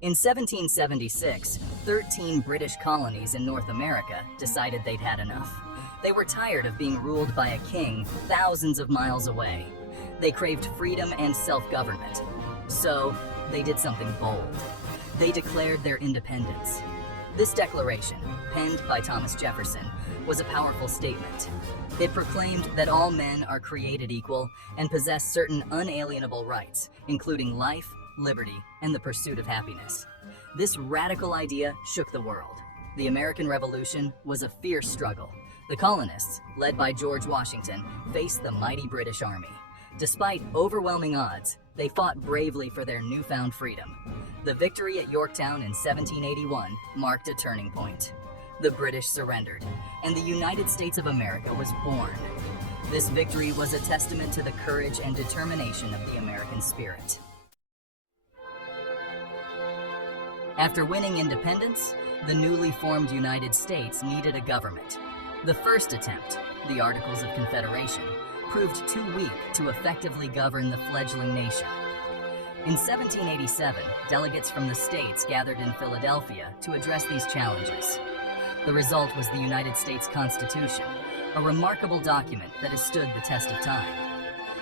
In 1776, 13 British colonies in North America decided they'd had enough. They were tired of being ruled by a king thousands of miles away. They craved freedom and self-government. So, they did something bold. They declared their independence. This declaration, penned by Thomas Jefferson, was a powerful statement. It proclaimed that all men are created equal and possess certain unalienable rights, including life, liberty, and the pursuit of happiness. This radical idea shook the world. The American Revolution was a fierce struggle. The colonists, led by George Washington, faced the mighty British Army. Despite overwhelming odds, they fought bravely for their newfound freedom. The victory at Yorktown in 1781 marked a turning point. The British surrendered, and the United States of America was born. This victory was a testament to the courage and determination of the American spirit. After winning independence, the newly formed United States needed a government. The first attempt, the Articles of Confederation, proved too weak to effectively govern the fledgling nation. In 1787, delegates from the states gathered in Philadelphia to address these challenges. The result was the United States Constitution, a remarkable document that has stood the test of time.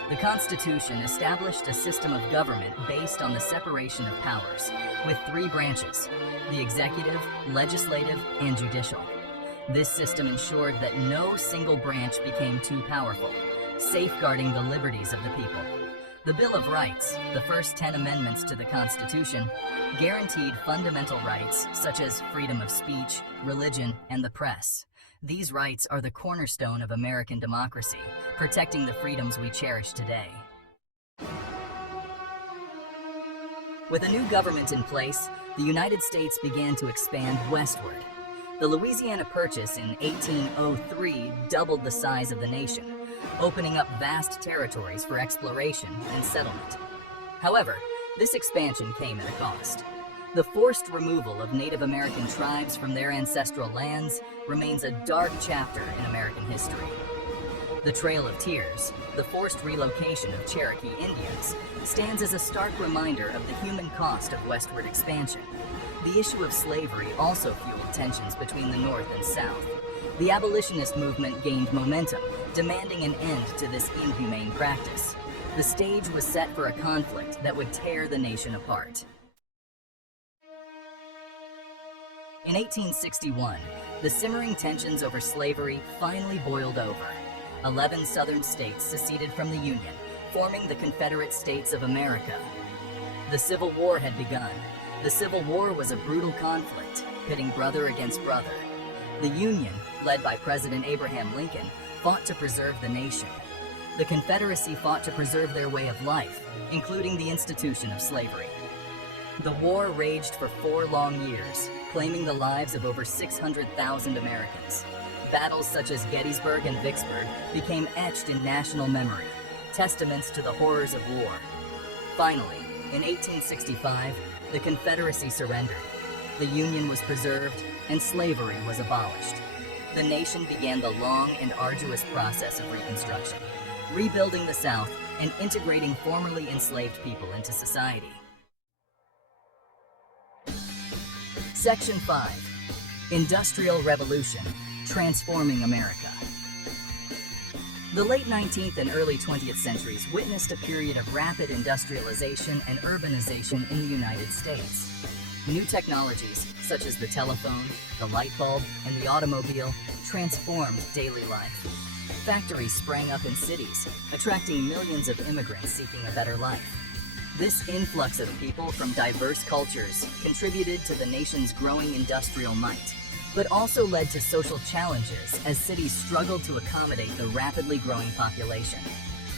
The Constitution established a system of government based on the separation of powers, with three branches: the executive, legislative, and judicial. This system ensured that no single branch became too powerful, safeguarding the liberties of the people. The Bill of Rights, the first 10 amendments to the Constitution, guaranteed fundamental rights such as freedom of speech, religion, and the press. These rights are the cornerstone of American democracy, protecting the freedoms we cherish today. With a new government in place, the United States began to expand westward. The Louisiana Purchase in 1803 doubled the size of the nation, opening up vast territories for exploration and settlement. However, this expansion came at a cost. The forced removal of Native American tribes from their ancestral lands remains a dark chapter in American history. The Trail of Tears, the forced relocation of Cherokee Indians, stands as a stark reminder of the human cost of westward expansion. The issue of slavery also fueled tensions between the North and South. The abolitionist movement gained momentum, demanding an end to this inhumane practice. The stage was set for a conflict that would tear the nation apart. In 1861, the simmering tensions over slavery finally boiled over. 11 southern states seceded from the Union, forming the Confederate States of America. The Civil War had begun. The Civil War was a brutal conflict, pitting brother against brother. The Union, led by President Abraham Lincoln, fought to preserve the nation. The Confederacy fought to preserve their way of life, including the institution of slavery. The war raged for 4 long years, claiming the lives of over 600,000 Americans. Battles such as Gettysburg and Vicksburg became etched in national memory, testaments to the horrors of war. Finally, in 1865, the Confederacy surrendered. The Union was preserved, and slavery was abolished. The nation began the long and arduous process of Reconstruction, rebuilding the South and integrating formerly enslaved people into society. Section 5. Industrial Revolution, Transforming America. The late 19th and early 20th centuries witnessed a period of rapid industrialization and urbanization in the United States. New technologies, such as the telephone, the light bulb, and the automobile, transformed daily life. Factories sprang up in cities, attracting millions of immigrants seeking a better life. This influx of people from diverse cultures contributed to the nation's growing industrial might, but also led to social challenges as cities struggled to accommodate the rapidly growing population.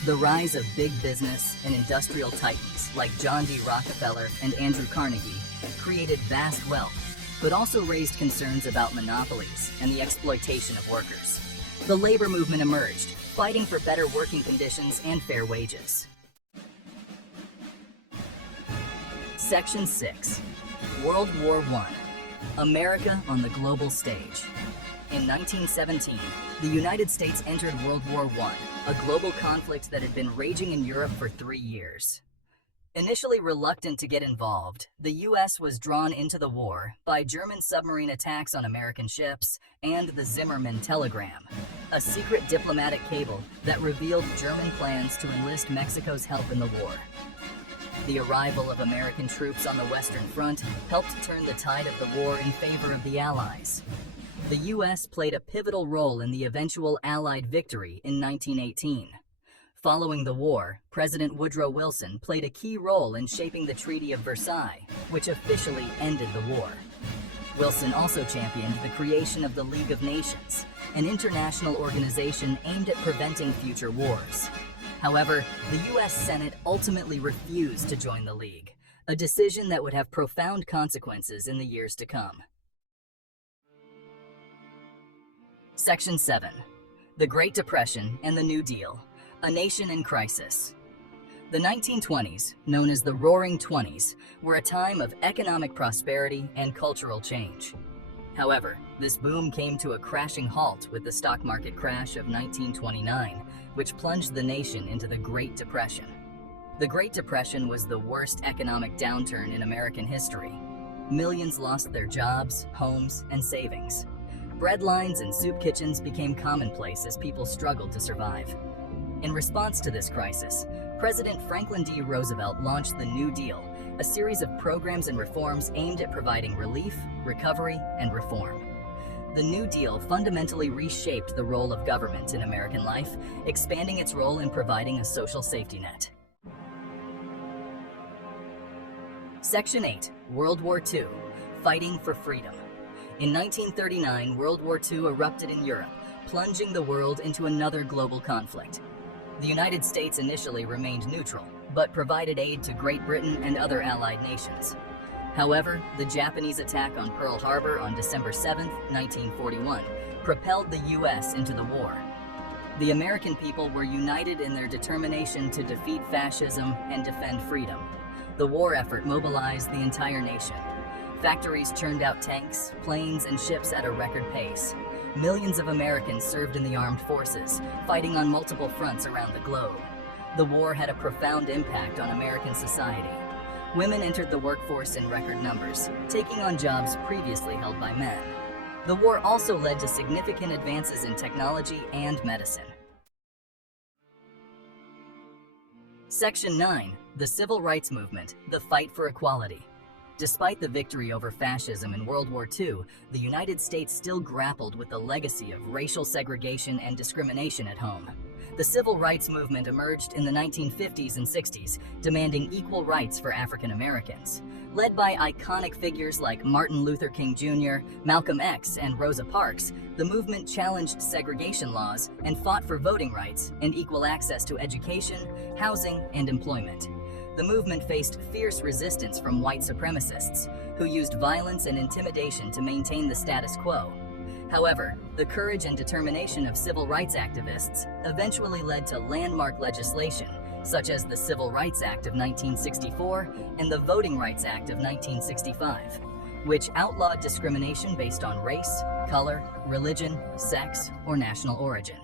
The rise of big business and industrial titans like John D. Rockefeller and Andrew Carnegie created vast wealth, but also raised concerns about monopolies and the exploitation of workers. The labor movement emerged, fighting for better working conditions and fair wages. Section 6. World War I. America on the global stage. In 1917, the United States entered World War I, a global conflict that had been raging in Europe for 3 years. Initially reluctant to get involved, the U.S. was drawn into the war by German submarine attacks on American ships and the Zimmermann telegram, a secret diplomatic cable that revealed German plans to enlist Mexico's help in the war. The arrival of American troops on the Western Front helped turn the tide of the war in favor of the Allies. The U.S. played a pivotal role in the eventual Allied victory in 1918. Following the war, President Woodrow Wilson played a key role in shaping the Treaty of Versailles, which officially ended the war. Wilson also championed the creation of the League of Nations, an international organization aimed at preventing future wars. However, the U.S. Senate ultimately refused to join the League, a decision that would have profound consequences in the years to come. Section 7. The Great Depression and the New Deal. A nation in crisis. The 1920s, known as the Roaring Twenties, were a time of economic prosperity and cultural change. However, this boom came to a crashing halt with the stock market crash of 1929, which plunged the nation into the Great Depression. The Great Depression was the worst economic downturn in American history. Millions lost their jobs, homes, and savings. Bread lines and soup kitchens became commonplace as people struggled to survive. In response to this crisis, President Franklin D. Roosevelt launched the New Deal, a series of programs and reforms aimed at providing relief, recovery, and reform. The New Deal fundamentally reshaped the role of government in American life, expanding its role in providing a social safety net. Section 8. World War II. Fighting for Freedom. In 1939, World War II erupted in Europe, plunging the world into another global conflict. The United States initially remained neutral, but provided aid to Great Britain and other allied nations. However, the Japanese attack on Pearl Harbor on December 7, 1941, propelled the U.S. into the war. The American people were united in their determination to defeat fascism and defend freedom. The war effort mobilized the entire nation. Factories churned out tanks, planes, and ships at a record pace. Millions of Americans served in the armed forces, fighting on multiple fronts around the globe. The war had a profound impact on American society. Women entered the workforce in record numbers, taking on jobs previously held by men. The war also led to significant advances in technology and medicine. Section 9. The Civil Rights Movement, the Fight for Equality. Despite the victory over fascism in World War II, the United States still grappled with the legacy of racial segregation and discrimination at home. The civil rights movement emerged in the 1950s and 60s, demanding equal rights for African Americans. Led by iconic figures like Martin Luther King Jr., Malcolm X, and Rosa Parks, the movement challenged segregation laws and fought for voting rights and equal access to education, housing, and employment. The movement faced fierce resistance from white supremacists, who used violence and intimidation to maintain the status quo. However, the courage and determination of civil rights activists eventually led to landmark legislation, such as the Civil Rights Act of 1964 and the Voting Rights Act of 1965, which outlawed discrimination based on race, color, religion, sex, or national origin.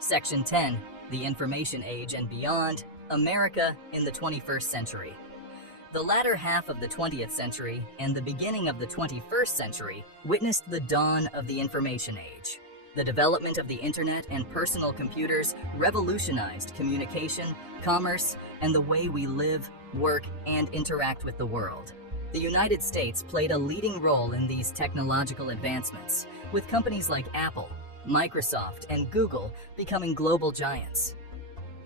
Section 10. The Information Age and Beyond, America in the 21st Century. The latter half of the 20th century and the beginning of the 21st century witnessed the dawn of the information age. The development of the internet and personal computers revolutionized communication, commerce, and the way we live, work, and interact with the world. The United States played a leading role in these technological advancements, with companies like Apple, Microsoft, and Google becoming global giants.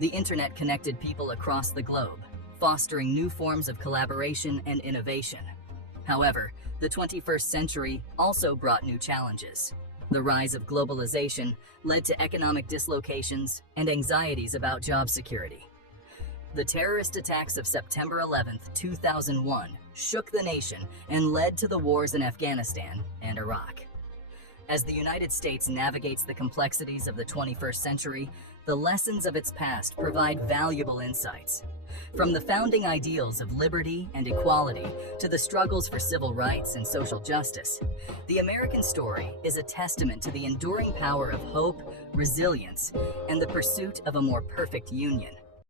The internet connected people across the globe, fostering new forms of collaboration and innovation. However, the 21st century also brought new challenges. The rise of globalization led to economic dislocations and anxieties about job security. The terrorist attacks of September 11, 2001 shook the nation and led to the wars in Afghanistan and Iraq. As the United States navigates the complexities of the 21st century, the lessons of its past provide valuable insights. From the founding ideals of liberty and equality to the struggles for civil rights and social justice, the American story is a testament to the enduring power of hope, resilience, and the pursuit of a more perfect union.